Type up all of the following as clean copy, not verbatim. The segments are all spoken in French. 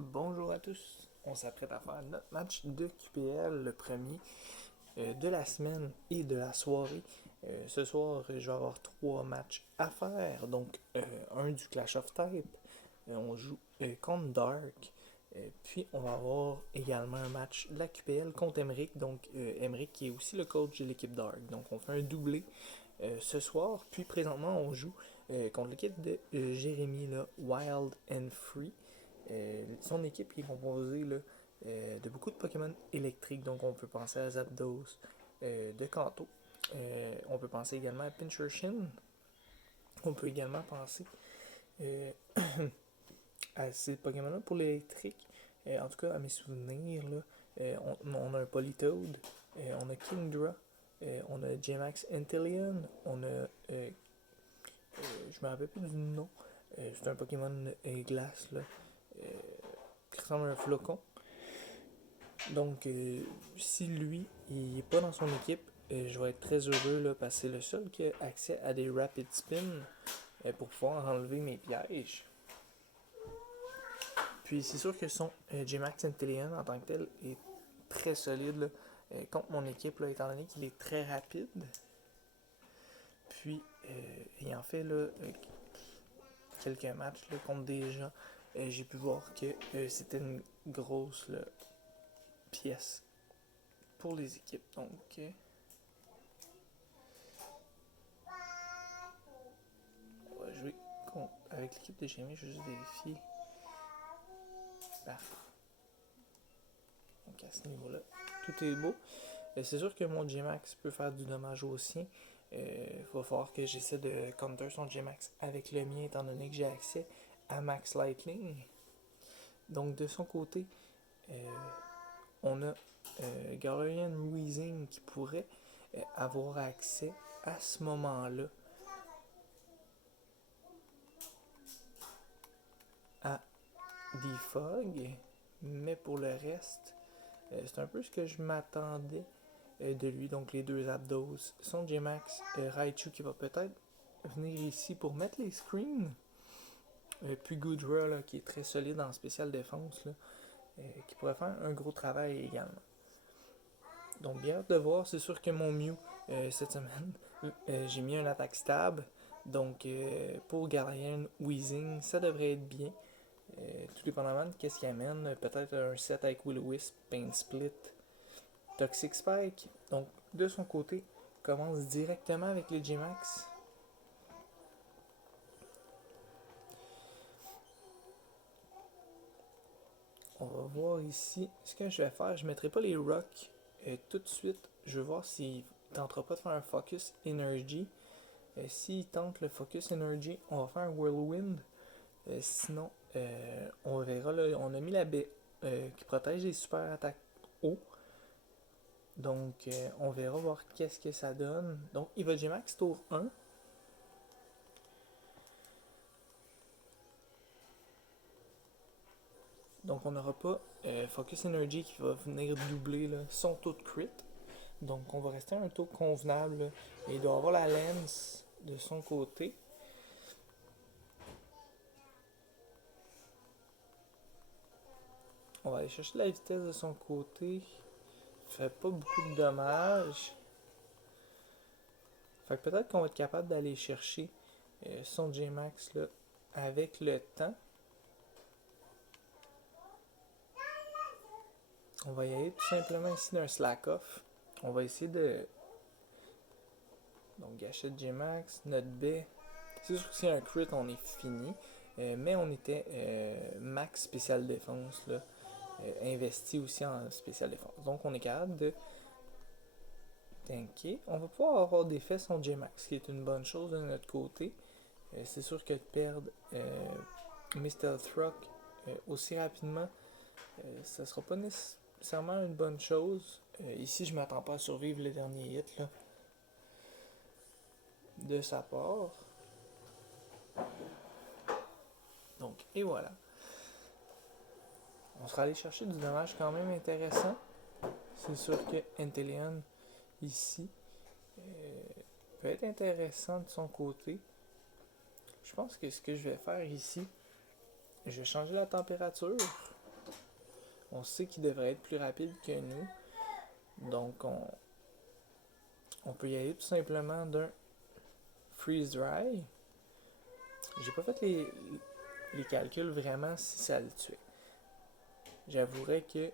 Bonjour à tous. On s'apprête à faire notre match de QPL, le premier de la semaine et de la soirée. Ce soir, je vais avoir trois matchs à faire. Donc, un du Clash of Type. On joue contre Dark. Puis, on va avoir également un match de la QPL contre Emeric. Donc, Emeric qui est aussi le coach de l'équipe Dark. Donc, on fait un doublé ce soir. Puis, présentement, on joue contre l'équipe de Jérémy, là, Wild and Free. Son équipe est composée là, de beaucoup de Pokémon électriques, donc on peut penser à Zapdos de Kanto. On peut penser également à Pincurchin. On peut également penser euh, à ces Pokémon-là pour l'électrique. En tout cas, à mes souvenirs, là, on a un Politoed, on a Kingdra, on a J-Max Inteleon, on a. Je me rappelle plus du nom. C'est un Pokémon glace là, euh, qui ressemble à un flocon. Donc, si lui, il n'est pas dans son équipe, je vais être très heureux là, parce que c'est le seul qui a accès à des rapid spins pour pouvoir enlever mes pièges. Puis, c'est sûr que son J-Max Inteleon en tant que tel est très solide là, contre mon équipe, là, étant donné qu'il est très rapide. Puis, ayant fait là, quelques matchs là, contre des gens, j'ai pu voir que c'était une grosse là, pièce pour les équipes. Donc, on va jouer avec l'équipe de Jérémy. Je vais juste vérifier. Paf. Donc, à ce niveau-là, tout est beau. C'est sûr que mon J-Max peut faire du dommage au sien. Il va falloir que j'essaie de counter son J-Max avec le mien, étant donné que j'ai accès à Max Lightning. Donc, de son côté, on a Galarian Weezing qui pourrait avoir accès à ce moment-là à Defog. Mais pour le reste, c'est un peu ce que je m'attendais de lui. Donc les deux Zapdos, son J-Max, Raichu qui va peut-être venir ici pour mettre les screens. Puis Goodra là, qui est très solide en spécial défense, là, qui pourrait faire un gros travail également. Donc bien hâte de voir. C'est sûr que mon Mew cette semaine, j'ai mis un attaque stable. Donc pour Galarian Weezing, ça devrait être bien. Tout dépendamment de qu'est-ce qu'il amène. Peut-être un set avec Will-O-Wisp, Pain Split, Toxic Spike. Donc de son côté, commence directement avec les J-Max. On va voir ici. Ce que je vais faire, je ne mettrai pas les rocks tout de suite. Je vais voir s'il ne tentera pas de faire un Focus Energy. S'il tente le Focus Energy, on va faire un Whirlwind. Sinon, on verra. Là, on a mis la baie qui protège les super attaques haut. Donc, on verra voir qu'est-ce que ça donne. Donc, il va G-Max tour 1. Donc, on n'aura pas Focus Energy qui va venir doubler là, son taux de crit. Donc, on va rester à un taux convenable. Là, et il doit avoir la lens de son côté. On va aller chercher la vitesse de son côté. Il fait pas beaucoup de dommages. Fait que peut-être qu'on va être capable d'aller chercher son J-Max là, avec le temps. On va y aller tout simplement ici d'un slack off. On va essayer de. Donc gâchette J-Max, notre baie. C'est sûr que si un crit, on est fini. Mais on était max spécial défense là, investi aussi en spécial défense. Donc on est capable de tanker. On va pouvoir avoir des faits son J-Max, qui est une bonne chose de notre côté. C'est sûr que de perdre Mr. Throck aussi rapidement, ça sera pas nécessairement une bonne chose. Ici, je m'attends pas à survivre le dernier hit là, de sa part. Donc, et voilà. On sera allé chercher du dommage quand même intéressant. C'est sûr que Inteleon, ici, peut être intéressant de son côté. Je pense que ce que je vais faire ici, je vais changer la température. On sait qu'il devrait être plus rapide que nous. Donc on peut y aller tout simplement d'un freeze dry. J'ai pas fait les calculs vraiment si ça le tuait. J'avouerais que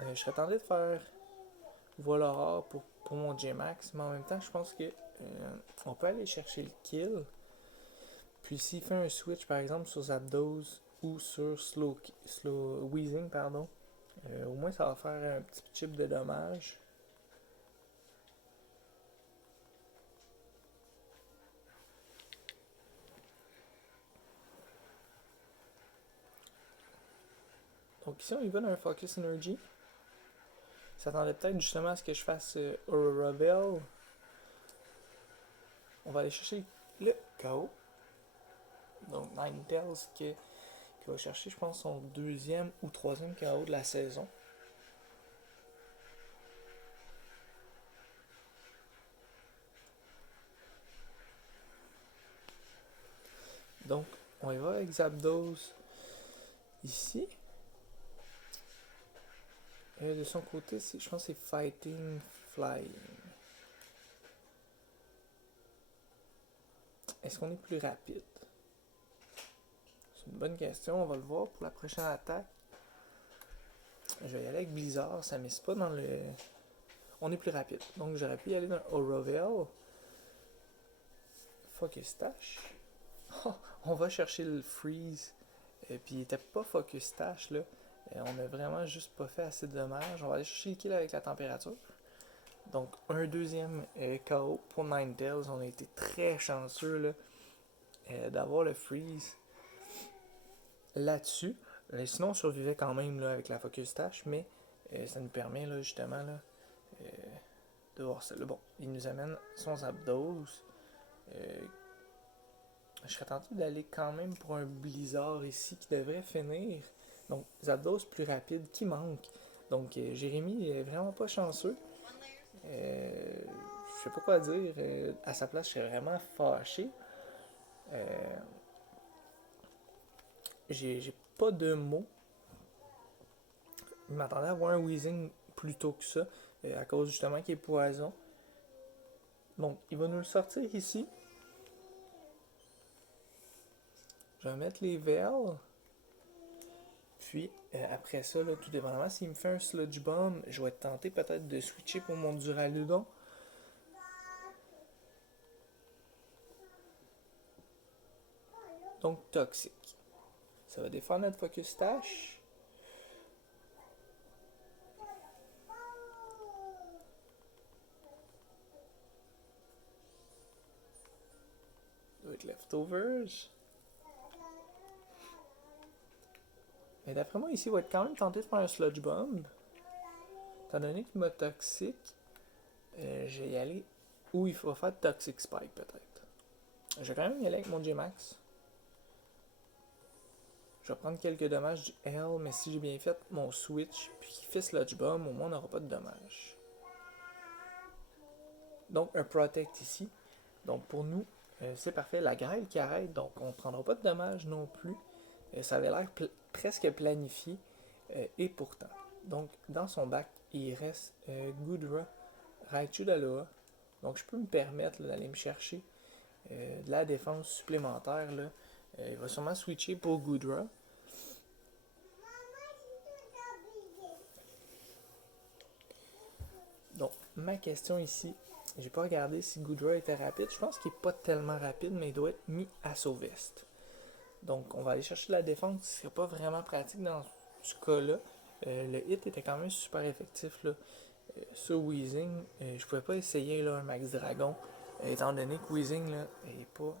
je serais tenté de faire voilà rare pour mon J-Max, mais en même temps, je pense que on peut aller chercher le kill. Puis s'il fait un switch par exemple sur Zapdos ou sur slow Weezing, pardon, au moins ça va faire un petit chip de dommage. Donc ici on y va d'un Focus Energy. Il s'attendait peut-être justement à ce que je fasse Aurora Veil. On va aller chercher le KO. Donc Ninetales qui va chercher, je pense, son deuxième ou troisième KO de la saison. Donc, on y va avec Zapdos ici. Et de son côté, je pense que c'est Fighting Flying. Est-ce qu'on est plus rapide? C'est une bonne question, on va le voir pour la prochaine attaque. Je vais y aller avec Blizzard, ça mise pas dans le... On est plus rapide. Donc j'aurais pu y aller dans Aurora Veil. Focus Dash. On va chercher le Freeze. Et puis il était pas Focus Dash là. On a vraiment juste pas fait assez de dommages. On va aller chercher le kill avec la température. Donc un deuxième KO pour Ninetales. On a été très chanceux là, d'avoir le Freeze là-dessus. Sinon on survivait quand même là, avec la Focus Dash. Mais ça nous permet là, justement là, de voir ça. Là, bon, il nous amène son Zapdos. Je serais tenté d'aller quand même pour un Blizzard ici qui devrait finir. Donc Zapdos plus rapide qui manque. Donc Jérémy est vraiment pas chanceux. Je sais pas quoi dire. À sa place, je serais vraiment fâché. J'ai pas de mots. Je m'attendais à avoir un Weezing plus tôt que ça. À cause justement qu'il est poison. Donc il va nous le sortir ici. Je vais mettre les Veils. Puis après ça, là, tout dépendamment, s'il me fait un Sludge Bomb, je vais être tenté peut-être de switcher pour mon Duraludon. Donc toxique. Ça va défendre notre Focus Dash. Ça va être Leftovers. Mais d'après moi, ici, il va être quand même tenté de faire un Sludge Bomb. Étant donné qu'il m'a toxique, je vais y aller. Ou il faut faire Toxic Spike peut-être. Je vais quand même y aller avec mon J-Max. Je vais prendre quelques dommages du L, mais si j'ai bien fait mon switch, puis qu'il fait Sludge Bomb, au moins on n'aura pas de dommages. Donc un Protect ici. Donc pour nous, c'est parfait. La grêle qui arrête, donc on ne prendra pas de dommages non plus. Ça avait l'air presque planifié. Et pourtant. Donc dans son bac, il reste Goodra, Raichu d'Aloha. Donc je peux me permettre d'aller me chercher de la défense supplémentaire. Là. Il va sûrement switcher pour Goodra. Donc ma question ici, j'ai pas regardé si Goodra était rapide. Je pense qu'il n'est pas tellement rapide, mais il doit être mis à Sauveste. Donc on va aller chercher la défense, ce serait pas vraiment pratique dans ce cas-là. Le hit était quand même super effectif là. Sur Weezing, je pouvais pas essayer là, un Max Dragon, étant donné que Weezing là, est pas,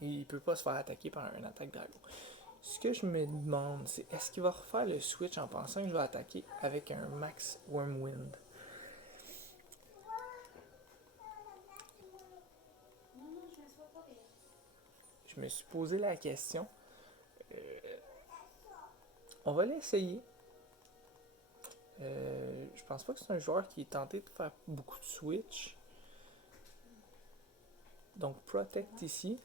il peut pas se faire attaquer par un attaque dragon. Ce que je me demande, c'est est-ce qu'il va refaire le switch en pensant que je vais attaquer avec un Max Wormwind? Je me suis posé la question. On va l'essayer. Je pense pas que c'est un joueur qui est tenté de faire beaucoup de switch. Donc Protect ici.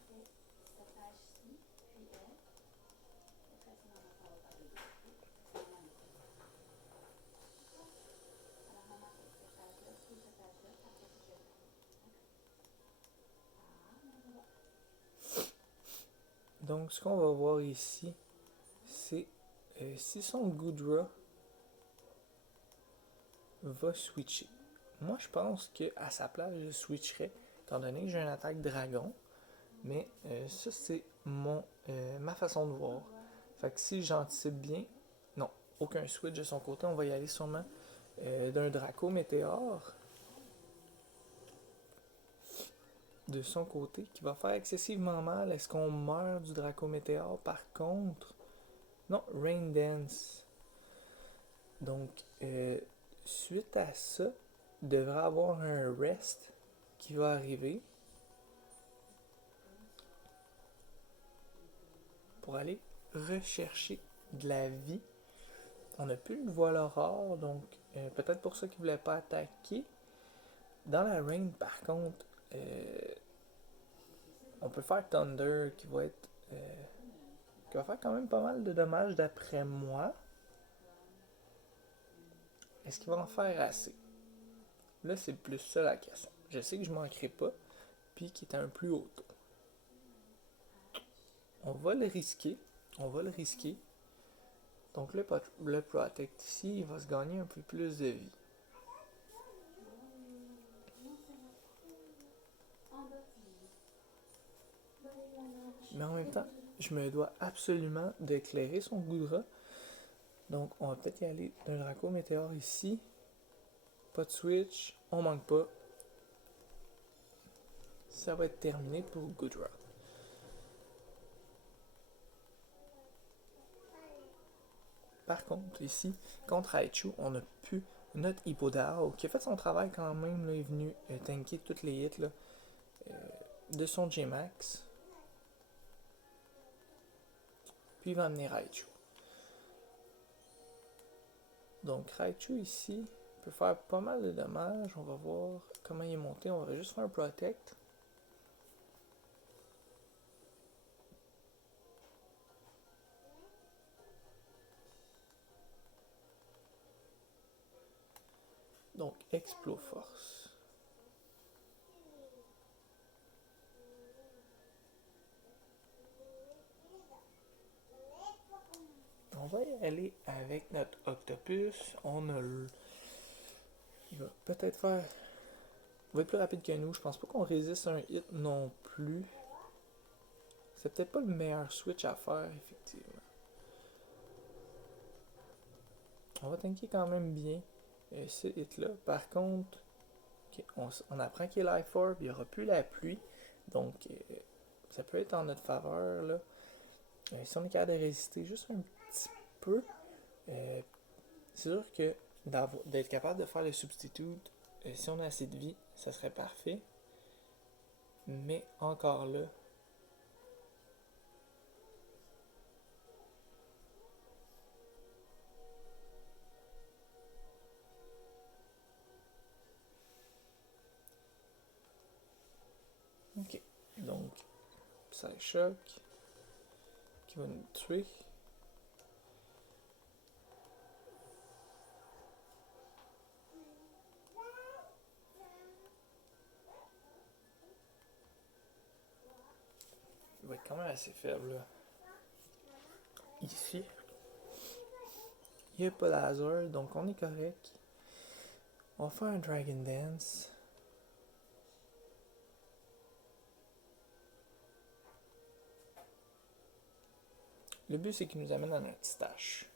Donc, ce qu'on va voir ici, c'est si son Goodra va switcher. Moi, je pense qu'à sa place, je switcherais, étant donné que j'ai une attaque dragon. Mais ça, c'est ma façon de voir. Fait que si j'anticipe bien, non, aucun switch de son côté. On va y aller sûrement d'un Draco Météore de son côté qui va faire excessivement mal. Est-ce qu'on meurt du Draco Météore par contre? Non, Rain Dance. Donc, suite à ça, il devrait avoir un rest qui va arriver pour aller rechercher de la vie. On n'a plus le voile rare, donc peut-être pour ça qu'il ne voulait pas attaquer. Dans la rain, par contre, on peut faire Thunder qui va faire quand même pas mal de dommages d'après moi. Est-ce qu'il va en faire assez? Là, c'est plus ça la question. Je sais que je manquerai pas, puis qu'il est à un plus haut taux. On va le risquer. Donc le Protect ici, il va se gagner un peu plus de vie. Mais en même temps, je me dois absolument d'éclairer son Goodra. Donc, on va peut-être y aller d'un Draco Météore ici. Pas de switch, on manque pas. Ça va être terminé pour Goodra. Par contre, ici, contre Raichu, on a pu notre Hippodao, qui a fait son travail quand même, là, est venu tanker toutes les hits là, de son J-Max. Puis il va amener Raichu. Donc Raichu ici peut faire pas mal de dommages. On va voir comment il est monté. On va juste faire un Protect. Donc Exploforce. On va y aller avec notre Octopus. Il va peut-être faire... Il va être plus rapide que nous. Je pense pas qu'on résiste à un hit non plus. C'est peut-être pas le meilleur switch à faire, effectivement. On va tanker quand même bien ce hit-là. Par contre, okay, on apprend qu'il est Life Orb. Il n'y aura plus la pluie. Donc, ça peut être en notre faveur, là. Si on est capable de résister juste un petit peu, c'est sûr que d'être capable de faire le substitute, si on a assez de vie, ça serait parfait. Mais encore là, ok. Donc, ça choc qui va nous tuer. Il va être quand même assez faible là. Ici, il n'y a pas laser, donc on est correct. On va faire un Dragon Dance. Le but, c'est qu'il nous amène à notre stash.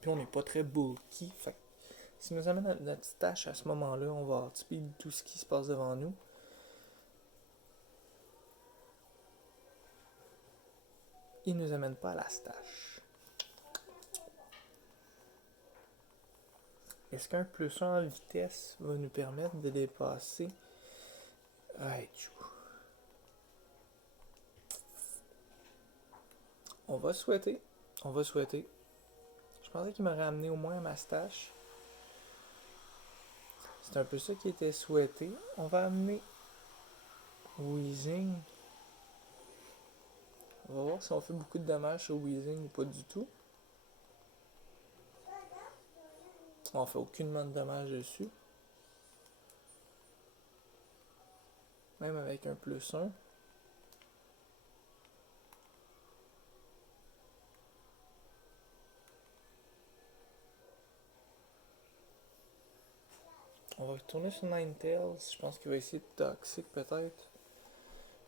Puis on n'est pas très bulky. Fait que s'il nous amène à notre stash à ce moment-là, on va outspeed tout ce qui se passe devant nous. Il nous amène pas à la stash. Est-ce qu'un plus 1 en vitesse va nous permettre de dépasser Raichu? On va souhaiter. Je pensais qu'il m'aurait amené au moins à ma stash. C'est un peu ça qui était souhaité. On va amener Weezing. On va voir si on fait beaucoup de dommages sur Weezing ou pas du tout. On fait aucunement de dommages dessus. Même avec un plus 1. On va retourner sur Ninetales. Je pense qu'il va essayer de Toxic peut-être.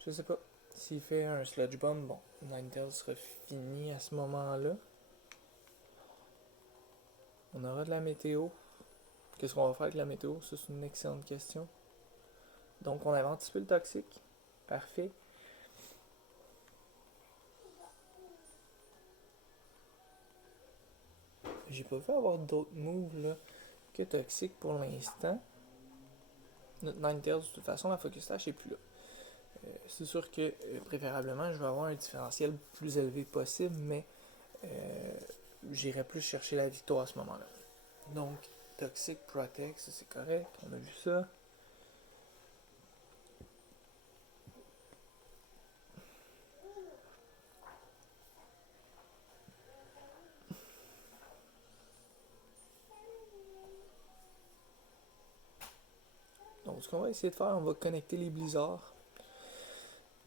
Je sais pas. S'il fait un Sludge Bomb, bon, Ninetales sera fini à ce moment-là. On aura de la météo. Qu'est-ce qu'on va faire avec la météo? Ça, c'est une excellente question. Donc, on avait anticipé le toxique. Parfait. J'ai pas vu avoir d'autres moves là, que toxique pour l'instant. Notre Ninetales, de toute façon, la Focus Slash est plus là. C'est sûr que préférablement, je vais avoir un différentiel plus élevé possible, mais j'irai plus chercher la victoire à ce moment-là. Donc, Toxic Protect, ça c'est correct, on a vu ça. Donc, ce qu'on va essayer de faire, on va connecter les blizzards.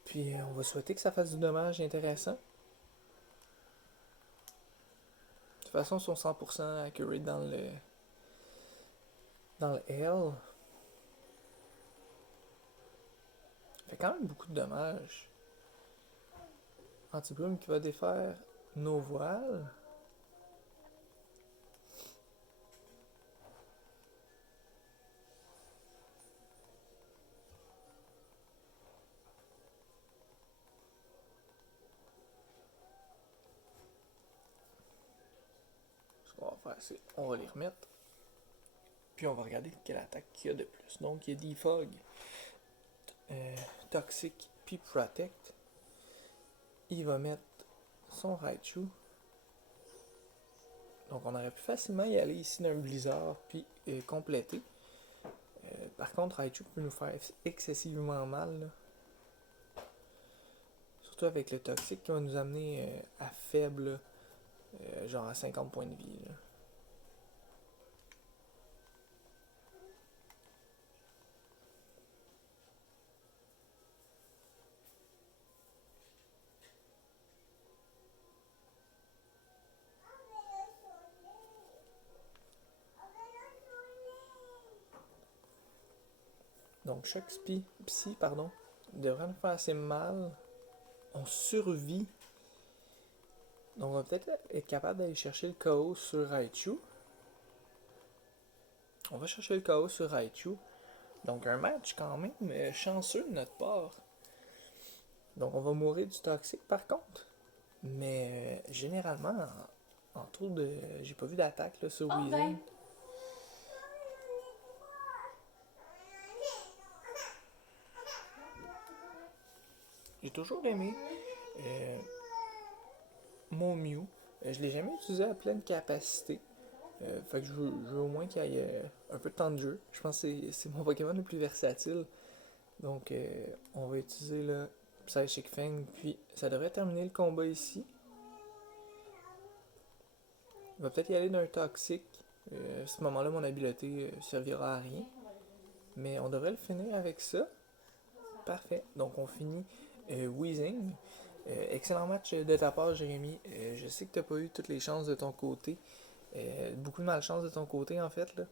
Puis, on va souhaiter que ça fasse du dommage intéressant. De toute façon, ils sont 100% accurate dans le L. Fait quand même beaucoup de dommages. Anti-Bloom qui va défaire nos voiles. Ce qu'on va faire, c'est on va les remettre. Puis on va regarder quelle attaque il y a de plus. Donc il y a Defog, Toxic, puis Protect. Il va mettre son Raichu. Donc on aurait pu facilement y aller ici d'un Blizzard, puis compléter. Par contre, Raichu peut nous faire excessivement mal. Là. Surtout avec le Toxic qui va nous amener à faible, genre à 50 points de vie. Là. Donc chaque psy devrait nous faire assez mal. On survit. Donc on va peut-être être capable d'aller chercher le KO sur Raichu. On va chercher le KO sur Raichu. Donc un match quand même chanceux de notre part. Donc on va mourir du toxique par contre. Mais généralement, en tour de... J'ai pas vu d'attaque là, sur Weezing. J'ai toujours aimé mon Mew. Je l'ai jamais utilisé à pleine capacité. Fait que je veux au moins qu'il y ait un peu de temps de jeu. Je pense que c'est mon Pokémon le plus versatile. Donc on va utiliser le Psychic Fang. Puis ça devrait terminer le combat ici. On va peut-être y aller d'un toxique. À ce moment-là, mon habileté servira à rien. Mais on devrait le finir avec ça. Parfait. Donc on finit Weezing. Excellent match de ta part, Jérémy. Je sais que tu n'as pas eu toutes les chances de ton côté. Beaucoup de malchance de ton côté, en fait. Là.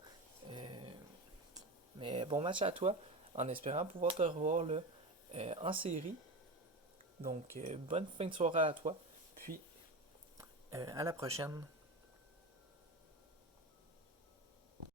Mais bon match à toi. En espérant pouvoir te revoir là, en série. Donc, bonne fin de soirée à toi. Puis, à la prochaine.